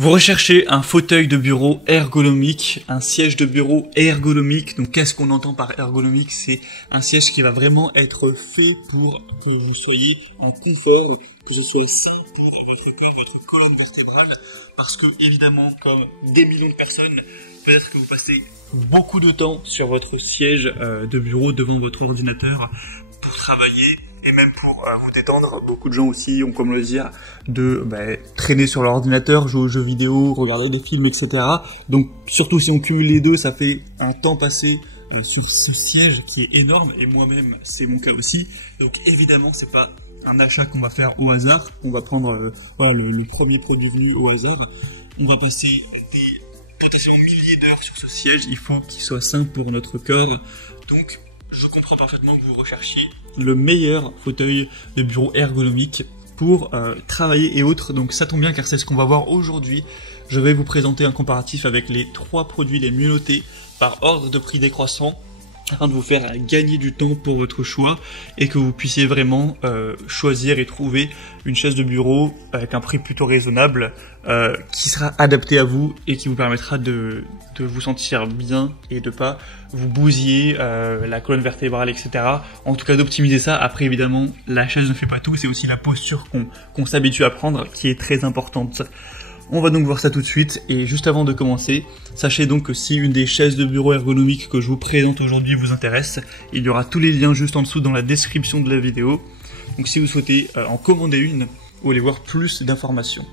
Vous recherchez un fauteuil de bureau ergonomique, un siège de bureau ergonomique. Donc qu'est-ce qu'on entend par ergonomique? C'est un siège qui va vraiment être fait pour que vous soyez en confort, que ce soit sain pour votre corps, votre colonne vertébrale. Parce que évidemment, comme des millions de personnes, peut-être que vous passez beaucoup de temps sur votre siège de bureau devant votre ordinateur pour travailler. Et même pour vous détendre, beaucoup de gens aussi ont comme loisir de traîner sur leur ordinateur, jouer aux jeux vidéo, regarder des films, etc. Donc surtout si on cumule les deux, ça fait un temps passé sur ce siège qui est énorme. Et moi-même, c'est mon cas aussi. Donc évidemment, c'est pas un achat qu'on va faire au hasard. On va prendre les premiers produits venus au hasard. On va passer des potentiellement milliers d'heures sur ce siège. Il faut qu'il soit sain pour notre corps. Donc je comprends parfaitement que vous recherchiez le meilleur fauteuil de bureau ergonomique pour travailler et autres. Donc ça tombe bien car c'est ce qu'on va voir aujourd'hui. Je vais vous présenter un comparatif avec les 3 produits les mieux notés par ordre de prix décroissant afin de vous faire gagner du temps pour votre choix et que vous puissiez vraiment choisir et trouver une chaise de bureau avec un prix plutôt raisonnable qui sera adapté à vous et qui vous permettra de vous sentir bien et de pas vous bousiller la colonne vertébrale, etc. En tout cas d'optimiser ça. Après évidemment la chaise ne fait pas tout, c'est aussi la posture qu'on s'habitue à prendre qui est très importante. On va donc voir ça tout de suite, et juste avant de commencer, sachez donc que si une des chaises de bureau ergonomiques que je vous présente aujourd'hui vous intéresse, il y aura tous les liens juste en dessous dans la description de la vidéo. Donc si vous souhaitez en commander une ou aller voir plus d'informations.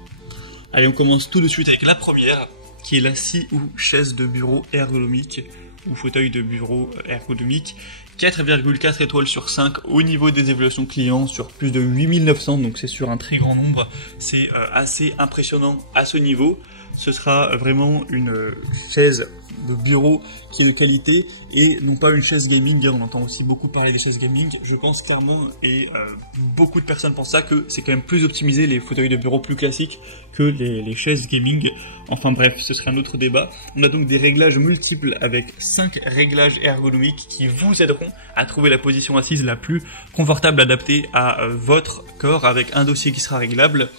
Allez, on commence tout de suite avec la première, qui est la Sihu chaise de bureau ergonomique, ou fauteuil de bureau ergonomique. 4,4 étoiles sur 5 au niveau des évaluations clients sur plus de 8900, donc c'est sur un très grand nombre, c'est assez impressionnant à ce niveau. Ce sera vraiment une chaise de bureau qui est de qualité et non pas une chaise gaming. On entend aussi beaucoup parler des chaises gaming, je pense clairement, et beaucoup de personnes pensent ça, que c'est quand même plus optimisé les fauteuils de bureau plus classiques que les chaises gaming. Enfin bref, ce serait un autre débat. On a donc des réglages multiples avec 5 réglages ergonomiques qui vous aideront à trouver la position assise la plus confortable adaptée à votre corps, avec un dossier qui sera réglable,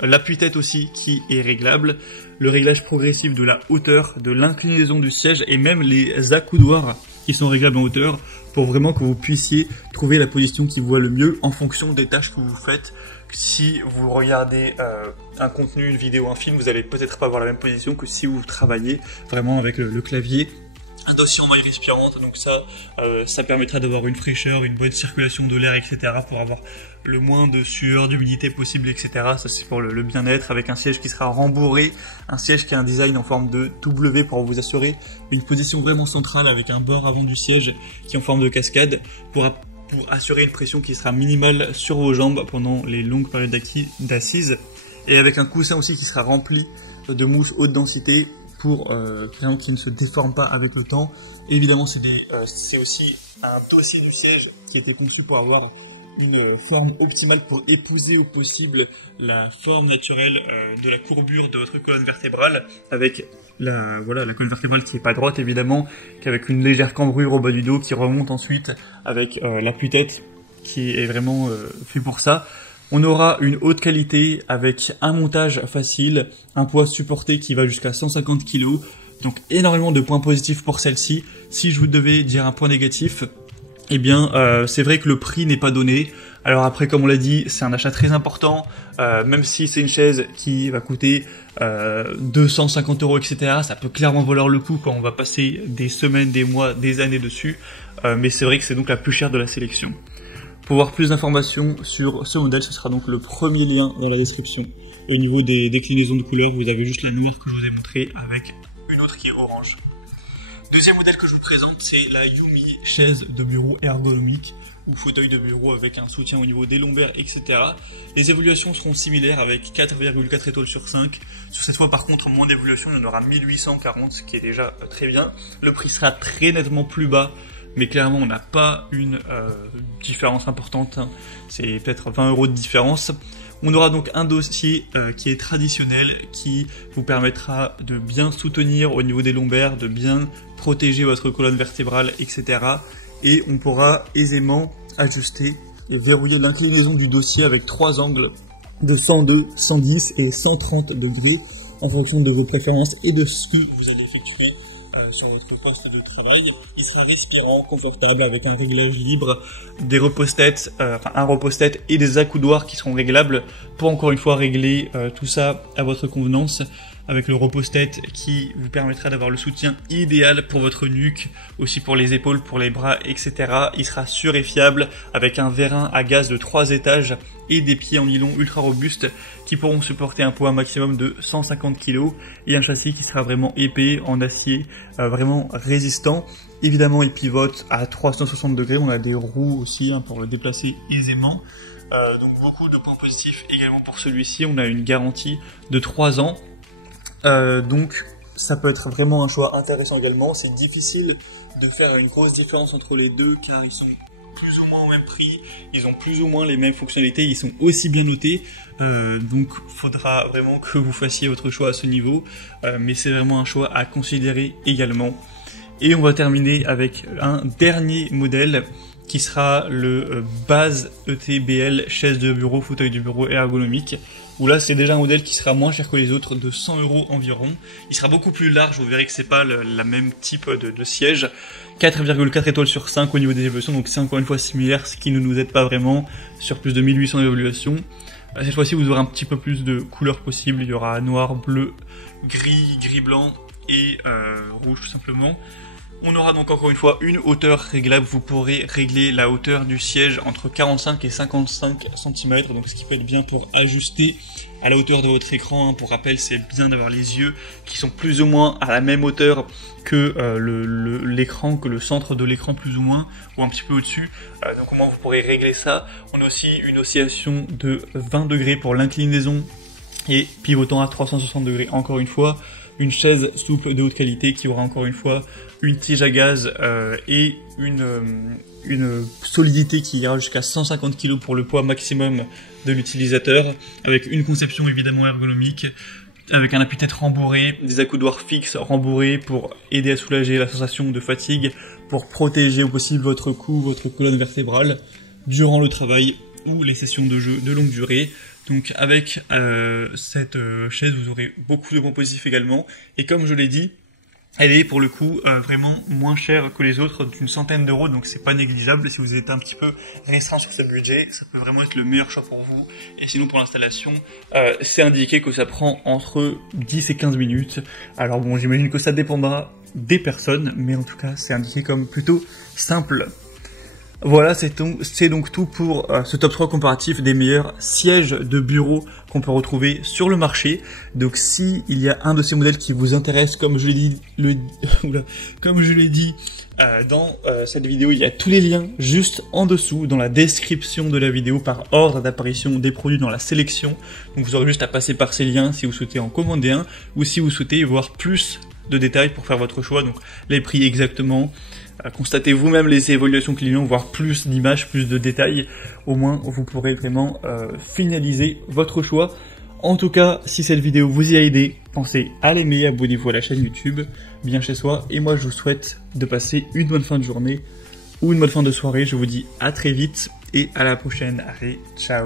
l'appui-tête aussi qui est réglable, le réglage progressif de la hauteur, de l'inclinaison du siège et même les accoudoirs qui sont réglables en hauteur pour vraiment que vous puissiez trouver la position qui vous va le mieux en fonction des tâches que vous faites. Si vous regardez un contenu, une vidéo, un film, vous allez peut-être pas avoir la même position que si vous travaillez vraiment avec le clavier. Un dossier en maille respirante, donc ça permettra d'avoir une fraîcheur, une bonne circulation de l'air, etc. pour avoir le moins de sueur, d'humidité possible, etc. Ça c'est pour le bien-être, avec un siège qui sera rembourré, un siège qui a un design en forme de W pour vous assurer une position vraiment centrale avec un bord avant du siège qui est en forme de cascade pour assurer une pression qui sera minimale sur vos jambes pendant les longues périodes d'assises, et avec un coussin aussi qui sera rempli de mousse haute densité pour qui ne se déforme pas avec le temps. Et évidemment, c'est aussi un dossier du siège qui a été conçu pour avoir une forme optimale pour épouser au possible la forme naturelle de la courbure de votre colonne vertébrale, avec la colonne vertébrale qui n'est pas droite évidemment, qu'avec une légère cambrure au bas du dos qui remonte ensuite avec l'appui-tête qui est vraiment fait pour ça. On aura une haute qualité avec un montage facile, un poids supporté qui va jusqu'à 150 kg, donc énormément de points positifs pour celle-ci. Si je vous devais dire un point négatif, eh bien c'est vrai que le prix n'est pas donné. Alors après, comme on l'a dit, c'est un achat très important, même si c'est une chaise qui va coûter 250 €, etc. Ça peut clairement valoir le coup quand on va passer des semaines, des mois, des années dessus, mais c'est vrai que c'est donc la plus chère de la sélection. Pour voir plus d'informations sur ce modèle, ce sera donc le premier lien dans la description. Et au niveau des déclinaisons de couleurs, vous avez juste la noire que je vous ai montrée avec une autre qui est orange. Deuxième modèle que je vous présente, c'est la Yumi chaise de bureau ergonomique ou fauteuil de bureau avec un soutien au niveau des lombaires, etc. Les évaluations seront similaires avec 4,4 étoiles sur 5. Sur cette fois par contre, moins d'évaluations, il y en aura 1840, ce qui est déjà très bien. Le prix sera très nettement plus bas, mais clairement on n'a pas une différence importante, hein. C'est peut-être 20 € de différence. On aura donc un dossier qui est traditionnel, qui vous permettra de bien soutenir au niveau des lombaires, de bien protéger votre colonne vertébrale, etc. Et on pourra aisément ajuster et verrouiller l'inclinaison du dossier avec 3 angles de 102, 110 et 130 degrés. en fonction de vos préférences et de ce que vous allez effectuer sur votre poste de travail. Il sera respirant, confortable, avec un réglage libre, des repose-têtes, un repose-tête et des accoudoirs qui seront réglables pour encore une fois régler tout ça à votre convenance, avec le repose-tête qui vous permettra d'avoir le soutien idéal pour votre nuque, aussi pour les épaules, pour les bras, etc. Il sera sûr et fiable avec un vérin à gaz de 3 étages et des pieds en nylon ultra robustes qui pourront supporter un poids maximum de 150 kg et un châssis qui sera vraiment épais en acier, vraiment résistant. Évidemment, il pivote à 360 degrés, on a des roues aussi pour le déplacer aisément. Donc beaucoup de points positifs également pour celui-ci, on a une garantie de 3 ans. Donc ça peut être vraiment un choix intéressant également. C'est difficile de faire une grosse différence entre les deux car ils sont plus ou moins au même prix, ils ont plus ou moins les mêmes fonctionnalités, ils sont aussi bien notés, donc faudra vraiment que vous fassiez votre choix à ce niveau, mais c'est vraiment un choix à considérer également. Et on va terminer avec un dernier modèle qui sera le Base ETBL chaise de bureau, fauteuil de bureau ergonomique, où là c'est déjà un modèle qui sera moins cher que les autres, de 100 € environ. Il sera beaucoup plus large, vous verrez que c'est pas la même type de siège. 4,4 étoiles sur 5 au niveau des évaluations, donc c'est encore une fois similaire, ce qui ne nous aide pas vraiment, sur plus de 1800 évaluations. Cette fois-ci vous aurez un petit peu plus de couleurs possibles, il y aura noir, bleu, gris, gris-blanc et rouge tout simplement. On aura donc encore une fois une hauteur réglable, vous pourrez régler la hauteur du siège entre 45 et 55 cm, donc ce qui peut être bien pour ajuster à la hauteur de votre écran. Pour rappel, c'est bien d'avoir les yeux qui sont plus ou moins à la même hauteur que l'écran, que le centre de l'écran plus ou moins, ou un petit peu au-dessus. Donc comment vous pourrez régler ça. On a aussi une oscillation de 20 degrés pour l'inclinaison et pivotant à 360 degrés encore une fois. Une chaise souple de haute qualité qui aura encore une fois une tige à gaz et une solidité qui ira jusqu'à 150 kg pour le poids maximum de l'utilisateur, avec une conception évidemment ergonomique, avec un appui-tête rembourré, des accoudoirs fixes rembourrés pour aider à soulager la sensation de fatigue, pour protéger au possible votre cou, votre colonne vertébrale durant le travail ou les sessions de jeu de longue durée. Donc avec cette chaise, vous aurez beaucoup de points positifs également. Et comme je l'ai dit, elle est pour le coup vraiment moins chère que les autres, d'une centaine d'euros, donc c'est pas négligeable. Si vous êtes un petit peu restreint sur ce budget, ça peut vraiment être le meilleur choix pour vous. Et sinon pour l'installation, c'est indiqué que ça prend entre 10 et 15 minutes. Alors bon, j'imagine que ça dépendra des personnes, mais en tout cas c'est indiqué comme plutôt simple. Voilà, c'est donc tout pour ce top 3 comparatif des meilleurs sièges de bureau qu'on peut retrouver sur le marché. Donc si il y a un de ces modèles qui vous intéresse, comme je l'ai dit, dans cette vidéo, il y a tous les liens juste en dessous dans la description de la vidéo par ordre d'apparition des produits dans la sélection. Donc vous aurez juste à passer par ces liens si vous souhaitez en commander un ou si vous souhaitez voir plus de détails pour faire votre choix, donc les prix exactement. Constatez vous-même les évaluations clients, voire plus d'images, plus de détails. Au moins, vous pourrez vraiment finaliser votre choix. En tout cas, si cette vidéo vous y a aidé, pensez à l'aimer, abonnez-vous à la chaîne YouTube, bien chez soi. Et moi, je vous souhaite de passer une bonne fin de journée ou une bonne fin de soirée. Je vous dis à très vite et à la prochaine. Allez, ciao.